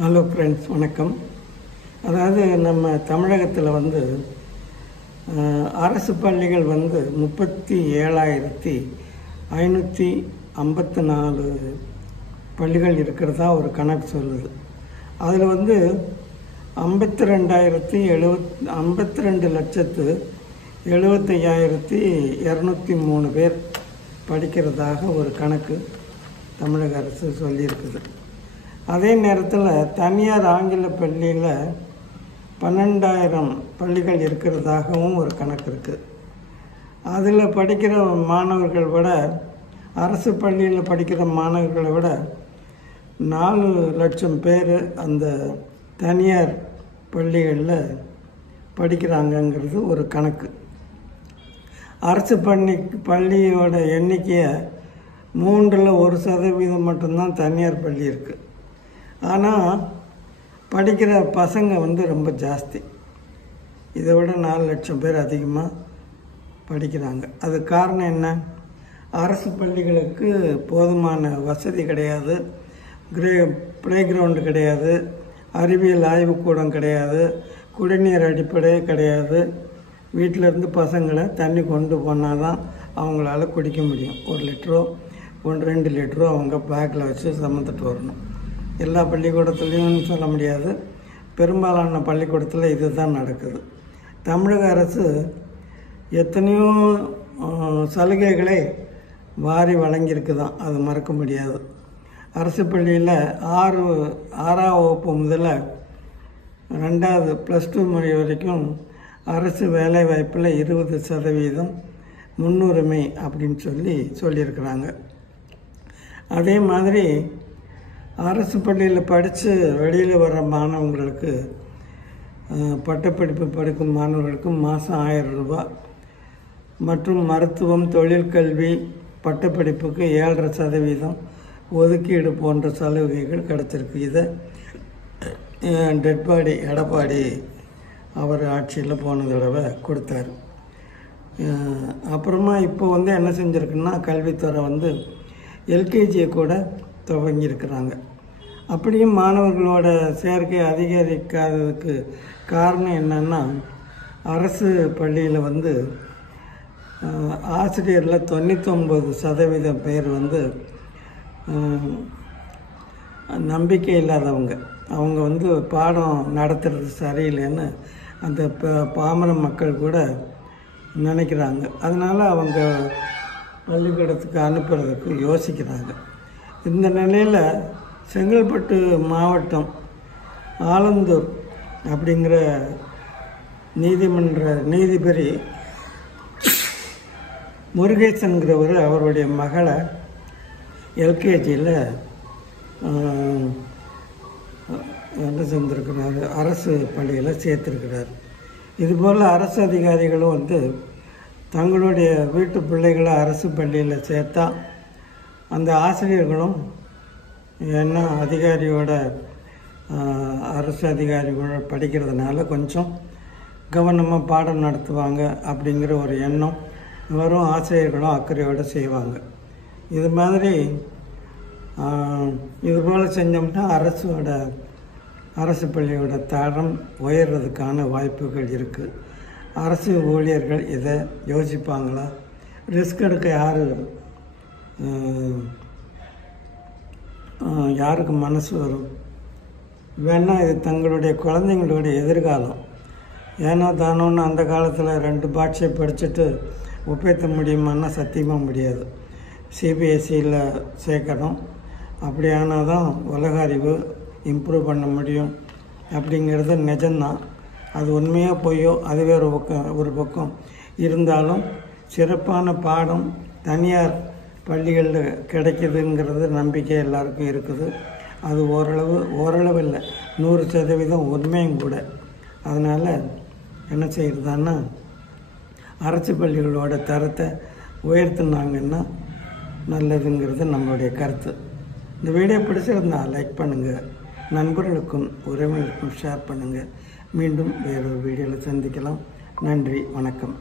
Hello friends, வணக்கம். அதாவது நம்ம தமிழகத்தில் அரசு பள்ளிகள் 37,554 பள்ளிகள் இருக்கிறதா ஒரு கணக்கு சொல்லுது. அதில் 52,75,203 பேர் படிக்கிறதாக ஒரு கணக்கு தமிழக அரசு சொல்லியிருக்குது. அதே நேரத்தில் தனியார் ஆங்கில பள்ளியில் 12,000 பள்ளிகள் இருக்கிறதாகவும் ஒரு கணக்கு இருக்குது. அதில் படிக்கிற மாணவர்கள் விட, அரசு பள்ளியில் படிக்கிற மாணவர்களை விட 4 லட்சம் பேர் அந்த தனியார் பள்ளிகளில் படிக்கிறாங்கங்கிறது ஒரு கணக்கு. அரசு பள்ளியோட எண்ணிக்கையை 3% மட்டும்தான் தனியார் பள்ளி இருக்குது. ஆனால் படிக்கிற பசங்க ரொம்ப ஜாஸ்தி. இதை விட 4 லட்சம் பேர் அதிகமாக படிக்கிறாங்க. அது காரணம் என்ன? அரசு பள்ளிகளுக்கு போதுமான வசதி கிடையாது, ப்ளே கிரவுண்டு கிடையாது, அறிவியல் ஆய்வுக்கூடம் கிடையாது, குடிநீர் அடிப்படை கிடையாது. வீட்டிலேருந்து பசங்களை தண்ணி கொண்டு போனால் தான் அவங்களால குடிக்க முடியும். 1 லிட்டரோ 2 லிட்டரோ அவங்க பேக்கில் வச்சு சுமந்துட்டு வரணும். எல்லா பள்ளிக்கூடத்துலேயும் சொல்ல முடியாது, பெரும்பாலான பள்ளிக்கூடத்தில் இது தான் நடக்குது. தமிழக அரசு எத்தனையோ சலுகைகளை வாரி வழங்கியிருக்கு தான், அது மறக்க முடியாது. அரசு பள்ளியில் 6ஆம் வகுப்பு முதல்ல 2வது +2 முறை வரைக்கும் அரசு வேலைவாய்ப்பில் 20% முன்னுரிமை அப்படின்னு சொல்லியிருக்கிறாங்க. அதே மாதிரி அரசு பள்ளியில் படித்து வெளியில் வர மாணவங்களுக்கு, பட்டப்படிப்பு படிக்கும் மாணவர்களுக்கு மாதம் 1000 ரூபாய் மற்றும் மருத்துவம், தொழிற்கல்வி, பட்டப்படிப்புக்கு 7.5% ஒதுக்கீடு போன்ற சலுகைகள் கிடச்சிருக்கு. இதை எடப்பாடி அவர் ஆட்சியில் போன தடவை கொடுத்தாரு. அப்புறமா இப்போ என்ன செஞ்சுருக்குன்னா, கல்வித்துறை எல்கேஜியை கூட துவங்கியிருக்கிறாங்க. அப்படியும் மாணவர்களோட சேர்க்கை அதிகரிக்காததுக்கு காரணம் என்னென்னா, அரசு பள்ளியில் ஆசிரியரில் 99% பேர் நம்பிக்கை இல்லாதவங்க. அவங்க பாடம் நடத்துறது சரியில்லைன்னு அந்த பாமர மக்கள் கூட நினைக்கிறாங்க. அதனால் அவங்க பள்ளிக்கூடத்துக்கு அனுப்புறதுக்கு யோசிக்கிறாங்க. இந்த நிலையில் செங்கல்பட்டு மாவட்டம் ஆலந்தூர் அப்படிங்கிற நீதிமன்ற நீதிபதி முருகேசன்கிறவர் அவருடைய மகளை எல்கேஜியில் என்ன செஞ்சுருக்கிறாரு, அரசு பள்ளியில் சேர்த்துருக்கிறார். இதுபோல் அரசு அதிகாரிகளும் தங்களுடைய வீட்டு பிள்ளைகளை அரசு பள்ளியில் சேர்த்தா அந்த ஆசிரியர்களும் என்ன அரசு அதிகாரிகளோட படிக்கிறதுனால கொஞ்சம் கவனமாக பாடம் நடத்துவாங்க அப்படிங்கிற ஒரு எண்ணம் வரும். ஆசிரியர்களும் அக்கறையோடு செய்வாங்க. இதுபோல் செஞ்சோம்னா அரசு பள்ளியோட தரம் உயர்றதுக்கான வாய்ப்புகள் இருக்குது. அரசு ஊழியர்கள் இதை யோசிப்பாங்களா? ரிஸ்க் எடுக்க யாருக்கு மனசு வரும்? வேணால் இது தங்களுடைய குழந்தைங்களுடைய எதிர்காலம். ஏன்னா தானோன்னு அந்த காலத்தில் 2 பாட்சியை படிச்சுட்டு ஒப்பேற்ற முடியுமான்னா சத்தியமாக முடியாது. சிபிஎஸ்சியில் சேர்க்கணும். அப்படியானால் தான் உலக அறிவு இம்ப்ரூவ் பண்ண முடியும் அப்படிங்கிறது நிஜம்தான். அது உண்மையாக போயோ அது வேறு ஒரு பக்கம் இருந்தாலும், சிறப்பான பாடம் தனியார் பள்ளிகளில் கிடைக்கிதுங்கிறது நம்பிக்கை எல்லாருக்கும் இருக்குது. அது ஓரளவு இல்லை, 100% உண்மையும் கூட. அதனால் என்ன செய்கிறதான்னா, அரசு பள்ளிகளோட தரத்தை உயர்த்தினாங்கன்னா நல்லதுங்கிறது நம்மளுடைய கருத்து. இந்த வீடியோ பிடிச்சிருந்தா லைக் பண்ணுங்கள், நண்பர்களுக்கும் உறவினருக்கும் ஷேர் பண்ணுங்கள். மீண்டும் வேறொரு வீடியோவில் சந்திக்கலாம். நன்றி, வணக்கம்.